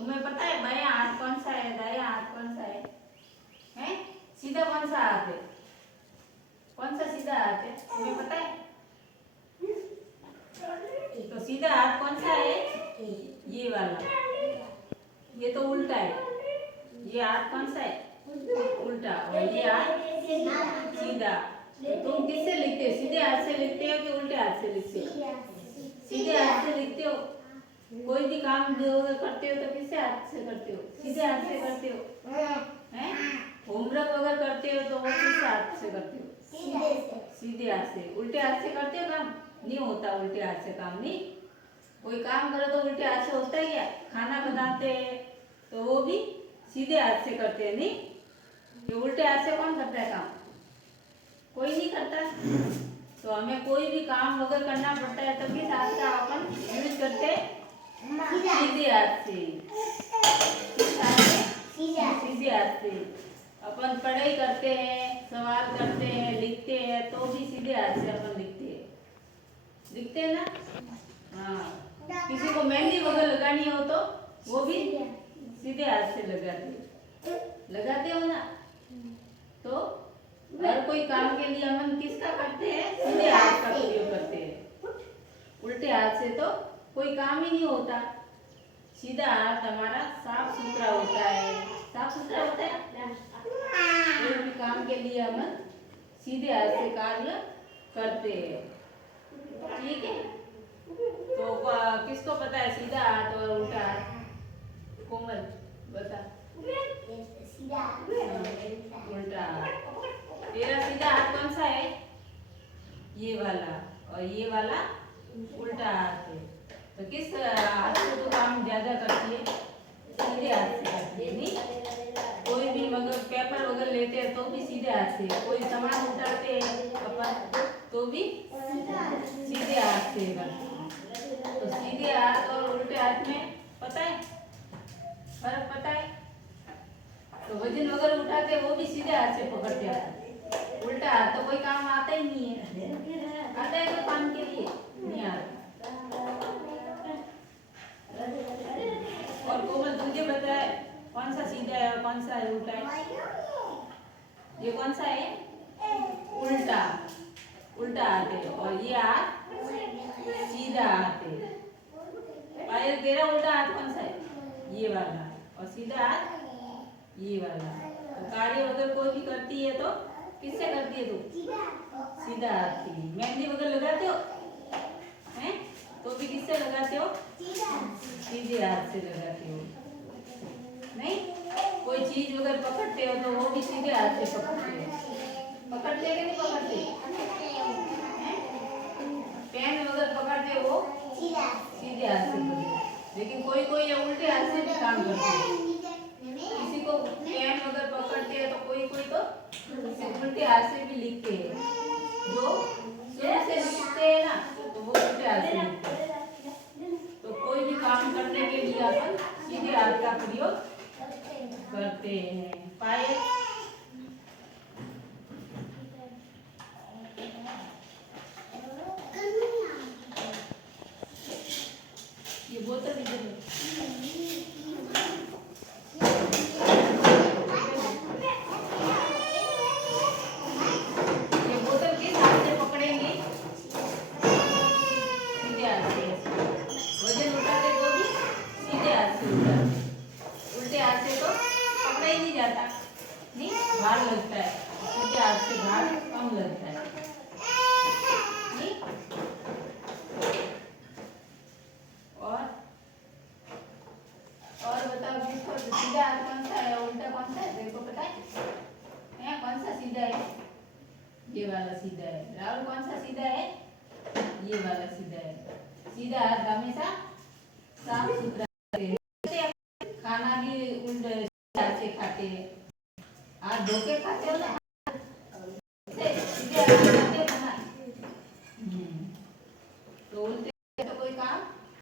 तुम्हें पता है बायां हाथ कौन सा है, दायां हाथ कौन सा है? हैं? सीधा कौन सा हाथ है? कौन सा सीधा हाथ है तुम्हें पता है? तो सीधा हाथ कौन सा है? ये वाला। ये तो उल्टा है। ये हाथ कौन सा है? उल्टा। और ये हाथ सीधा। तो तुम किससे लिखते हो? सीधे हाथ से लिखते हो कि उल्टे हाथ से लिखते हो? सीधे हाथ से लिखते हो। कोई भी काम करते हो तो किससे हाथ से करते हो? सीधे हाथ से करते हो। हैं? होमवर्क वगैरह करते हो तो वो किस हाथ से करते हो? सीधे हाथ से। उल्टे हाथ से करते हो काम? नहीं होता उल्टे हाथ से काम। नहीं, कोई काम करो तो उल्टे हाथ से होता है क्या? खाना बनाते हैं तो वो भी सीधे हाथ से करते हैं। नहीं, ये उल्टे हाथ से कौन करता है काम? कोई नहीं करता। तो हमें कोई भी काम अगर करना पड़ता है तो किस हाथ का अपन यूज करते हैं? सीधे हाथ से। किस हाथ से? सीधे हाथ से। अपन पढ़ाई करते हैं, सवाल करते हैं, लिखते हैं तो भी सीधे हाथ से अपन लिखते हैं। लिखते हैं ना? हाँ। किसी को मेहंदी वगैरह लगानी हो तो वो भी सीधे हाथ से लगाते हो ना? तो हर कोई काम के लिए हम किसका करते हैं? सीधे हाथ का प्रयोग करते हैं। उल्टे हाथ से तो कोई काम ही नहीं होता। सीधा हाथ हमारा साफ सुथरा होता है। साफ सुथरा होता है। कोई भी काम के लिए हम सीधे हाथ से कार्य करते हैं। ठीक है। तो किसको पता है सीधा हाथ और उल्टा हाथ? कोमल बता। उल्टा हाथ। तेरा सीधा हाथ कौन सा है? ये वाला। और ये वाला उल्टा हाथ है। तो किस हाथ से तो काम ज्यादा करती है? सीधे हाथ से करती है। नहीं, कोई भी मगर पेपर वगैरह लेते हैं तो भी सीधे हाथ से। कोई सामान उठाते हैं अपन तो भी सीधे हाथ से करते हैं। तो सीधे हाथ और उल्टे हाथ में पता है फर्क? पता है? तो वजन वगैरह उठाते हैं वो भी सीधे हाथ से पकड़ते हैं। उल्टा हाथ तो कोई काम आता ही नहीं है। आता है कोई काम के लिए? नहीं आता। और कोमल तुझे बताए कौन सा सीधा है और कौन सा है उल्टा है? ये कौन सा है? उल्टा। उल्टा हाथ है और ये हाथ सीधा हाथ है। पायल तेरा उल्टा हाथ कौन सा है? ये वाला। और सीधा हाथ ये वाला। तो कार्य वगैरह कोई भी करती है तो किससे करती है तू? सीधा हाथ की। मेहंदी वगैरह लगाते हो हैं तो भी किससे लगाते हो? सीधे हाथ से लगाते हो। नहीं, कोई चीज वगैरह पकड़ते हो तो वो भी सीधे हाथ से पकड़ते हो। पकड़ते हैं कि नहीं पकड़ते? पेन वगैरह पकड़ते हो सीधे हाथ से पकड़ते। लेकिन कोई कोई ये उल्टे हाथ से भी काम करते हैं। किसी को पेन वगैरह पकड़ते हैं तो कोई कोई तो उल्टे हाथ से भी लिखते हैं। जो शुरू से लिखते हैं ना तो वो उल्टे हाथ से लिखते हैं। तो कोई भी काम करने के लिए अपन सीधे हाथ का प्रयोग करते हैं। पायल ये बोतल इधर है। ये बोतल किस हाथ से पकड़ेंगे? सीधे हाथ से। वजन उठाते तो भी सीधे हाथ से उठाते। उल्टे हाथ से तो पकड़ा ही नहीं जाता। नहीं, भार लगता है। सीधे हाथ से भार कम लगता है। नहीं? और बताओ किसको सीधा हाथ कौन सा है उल्टा कौन सा है? तेरे को पता है कौन सा सीधा है? ये वाला सीधा है। राहुल कौन सा सीधा है? ये वाला सीधा है। सीधा हाथ हमेशा साफ सुथरा